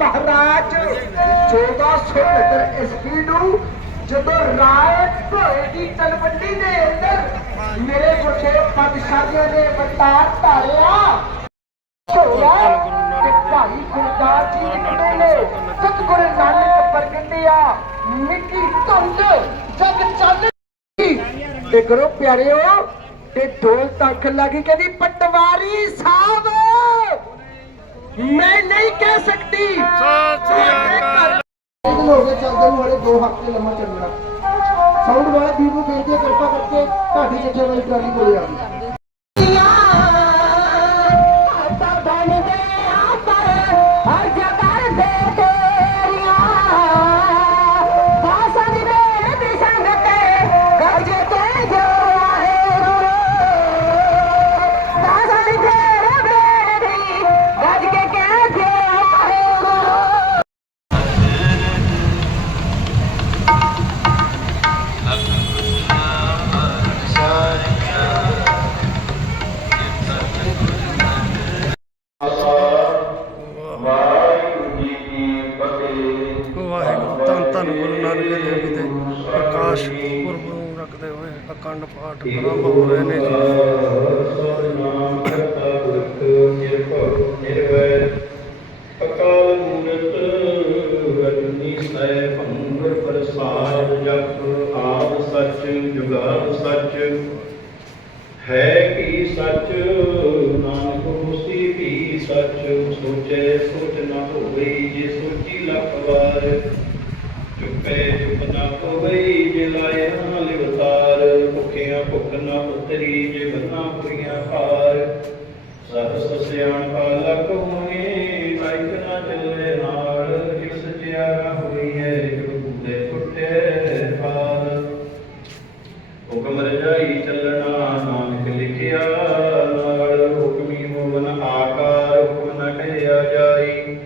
ਮਹਾਰਾਜ 1469 ਈਸਵੀ ਨੂੰ ਜਦੋਂ ਰਾਏ ਭੋਏ ਦੀ ਤਲਵੰਡੀ ਦੇ ਅੰਦਰ ਮੇਰੇ ਗੁਰਦੇਵ ਪਾਤਸ਼ਾਹੀਆਂ ਨੇ ਅਵਤਾਰ ਧਾਰਿਆ ਭਾਈ ਗੁਰਦਾਸ ਜੀ ਲਿਖਦੇ ਨੇ ਸਤਿਗੁਰੂ ਨਾਨਕ ਪ੍ਰਗਟਿਆ ਮਿੱਟੀ ਧੁੰਦ, ਜਗ ਚੱਲ ਤੇ ਕਰੋ ਪਿਆਰਿਓ, ਤੇ ਢੋਲ ਤੱਕ ਲੱਗੀ ਕਹਿੰਦੀ, ਪਟਵਾਰੀ ਸਾਹਿਬ! ਮੈਂ ਨਹੀਂ ਕਹਿ ਸਕਦੀ। ਇੱਕ ਹੋ ਗਏ ਚੱਲਦੇ ਨੂੰ ਵਾਲੇ 2 ਹਫ਼ਤੇ ਲੰਮਾ ਚੱਲਣਾ। ਸਾਊਂਡ ਵਾਲੇ ਵੀਰ ਨੂੰ ਬੇਨਤੀ ਕਿਰਪਾ ਕਰਕੇ ਤੁਹਾਡੀ ਜਿੱਥੇ ਵਾਲੀ ਟਰਾਲੀ ਕੋਲੇ ਆਵੇ ਧੰਨ ਗੁਰੂ ਨਾਨਕ ਦੇਵ ਜੀ ਦੇ ਪ੍ਰਕਾਸ਼ ਪੁਰਬ ਨੂੰ ਰੱਖਦੇ ਹੋਏ ਅਖੰਡ ਪਾਠ ਆਰੰਭ ਹੋ ਰਹੇ ਨੇ ਜੀ। ਅਕਾਲ ਮੂਰਤ ਵਰਨੀ ਸੈ ਭੰਗੁਰ ਪ੍ਰਸਾਦ ਜਪ ਆਦ ਸੱਚ ਜੁਗਾਦ ਸੱਚ ਹੈ ਕੀ ਸੱਚ? ਨਾਨਕ ਹੋਸੀ ਵੀ ਸੱਚ? ਸੋਚੇ ਸੋਚ ਨਾ ਹੋਵੇ ਜੇ ਸੋਚੀ ਲੱਖ ਵਾਰ। ਚੁੱਪੇ ਚੁੱਪ ਨਾ ਹੋਈ ਨਾ ਲਿਵਤਾਰ, ਭੁੱਖਿਆਂ ਭੁੱਖ ਨਾ ਉਤਰੀ ਜੇ ਬੰਨਾ ਪੁਰੀਆਂ ਭਾਰ ਸਹਸ ਸਿਆਣ ਪਾਲਾ ਕੋਏ ਲਾਇਕ ਨਾ ਚੱਲੇ ਨਾਲ ਜਿਸ ਸਚਿਆਰਾ ਹੋਈ ਹੈ ਜੋ ਬੁੱਧੇ ਪਾਰ। ਹੁਕਮ ਰਜਾਈ ਚੱਲਣਾ, ਨਾਨਕ ਲਿਖਿਆ, ਨਾਲ ਹੁਕਮੀ ਹੋਵਨ ਆਕਾਰ, ਹੁਕਮ ਨ ਕਹਿਆ ਜਾਈ।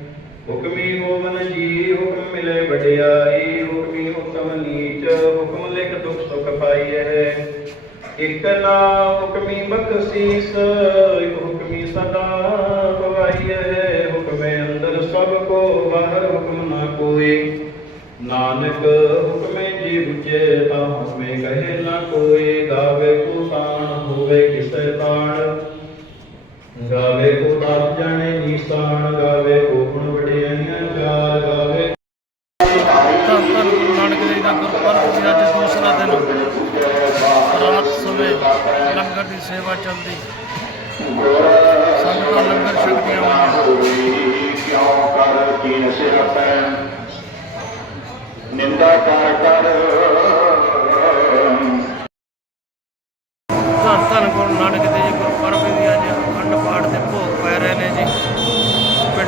ਹੁਕਮੀ ਹੋਵਨ ਜੀ, ਹੁਕਮ ਮਿਲੇ ਵਡਿਆਈ ਹੁਕਮੀ ਹੁਕਮ ਨੀਚ ਹੁਕਮ ਲਿਖ ਦੁਖ ਸੁਖ ਪਾਈਐ ਇਕ ਨਾ ਹੁਕਮੀ ਬਖਸ਼ੀਸ ਇਕ ਹੁਕਮੀ ਸਦਾ ਪਵਾਈਐ। ਹੁਕਮੇ ਅੰਦਰ ਸਭ ਕੋ ਬਾਹਰ ਹੁਕਮ ਨਾ ਕੋਈ ਨਾਨਕ ਹੁਕਮੇ ਜੀ ਬੁਝੇ ਤਾਂ ਹੁਕਮੇ ਕਹੇ ਨਾ ਕੋਈ ਗਾਵੇ ਕੋ ਤਾਣ ਹੋਵੇ ਕਿਸੈ ਤਾਣ। ਗਾਵੇ ਕੋ ਤਾਪ ਜਾਣੇ ਨੀਸਾਨ ਗਾਵੇ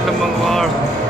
ਪਿੰਡ ਮੰਗਵਾਲ ਭੋਗ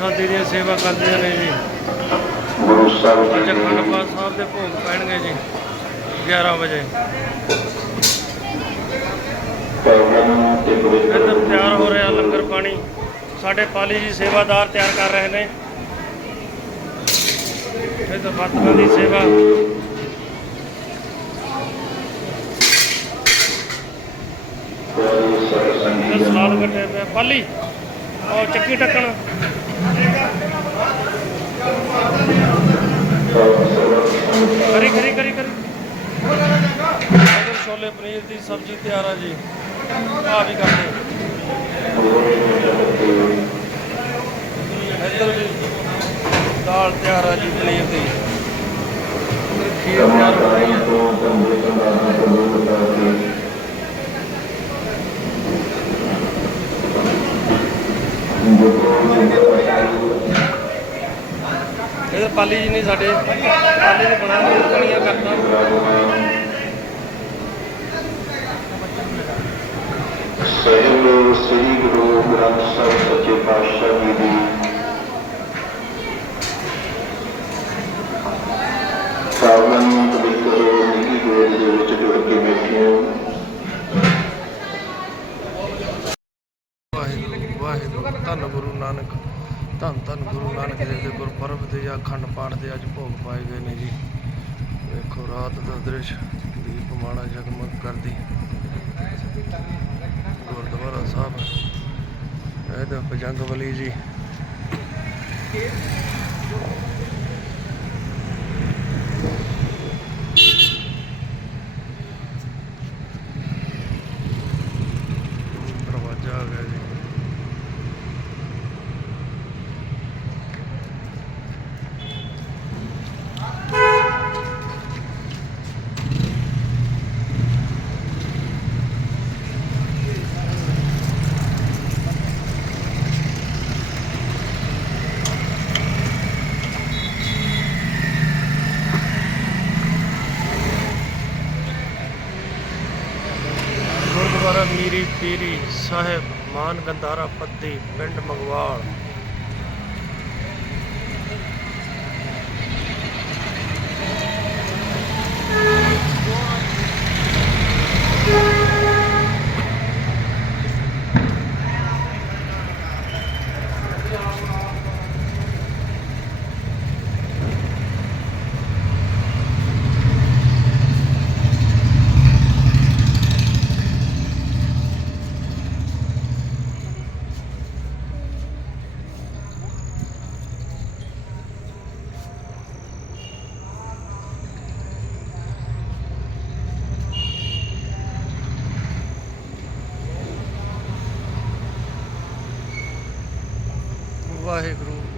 ਪ੍ਰਸ਼ਾਦੇ ਦੀ ਸੇਵਾ ਕਰਦੀਆਂ ਨੇ ਜੀ। ਗੁਰੂ ਸਾਹਿਬ ਜੀ ਦੇ ਸਾਹਿਬ ਦੇ ਭੋਗ ਪੈਣਗੇ ਜੀ 11 ਵਜੇ। ਇੱਧਰ ਤਿਆਰ ਹੋ ਰਿਹਾ ਲੰਗਰ ਪਾਣੀ। ਸਾਡੇ ਪਾਲੀ ਜੀ ਸੇਵਾਦਾਰ ਤਿਆਰ ਕਰ ਰਹੇ ਨੇ। ਇੱਧਰ ਬਰਤਨਾਂ ਦੀ ਸੇਵਾ। ਸਲਾਦ ਕੱਟੇ ਪਾਲੀ ਉਹ ਚੱਕੀ ਟੱਕਣ ਕਰੀ ਕਰੀ ਕਰੀ ਕਰੀ। ਇੱਧਰ ਛੋਲੇ ਪਨੀਰ ਦੀ ਸਬਜ਼ੀ ਤਿਆਰ ਆ ਜੀ। ਆ ਵੀ ਕਰਦੇ। ਇੱਧਰ ਵੀ ਦਾਲ ਤਿਆਰ ਆ ਜੀ ਪਨੀਰ ਦੀ। ਖੀਰ ਤਿਆਰ ਹੋ ਰਹੀ ਹੈ ਪਾਲੀ ਜੀ ਨੇ ਸਾਡੇ ਪਾਲੀ ਨੇ ਬਣਾ ਕੇ ਕਣੀਆਂ ਕਰਤਾ। ਕਰਦੀ। ਗੁਰਦੁਆਰਾ ਸਾਹਿਬ। ਇਹਦਾ ਬਜੰਗ ਵਲੀ ਜੀ। ਸਾਹਿਬ ਮਾਨ ਗੰਧਾਰਾ ਪੱਤੀ ਪਿੰਡ ਮਗਵਾਲ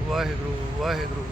ਵਾਹਿਗੁਰੂ ਵਾਹਿਗੁਰੂ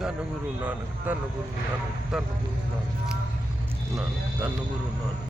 ਧੰਨ ਗੁਰੂ ਨਾਨਕ ਧੰਨ ਗੁਰੂ ਨਾਨਕ ਧੰਨ ਗੁਰੂ ਨਾਨਕ ਨਾਨਕ ਧੰਨ ਗੁਰੂ ਨਾਨਕ।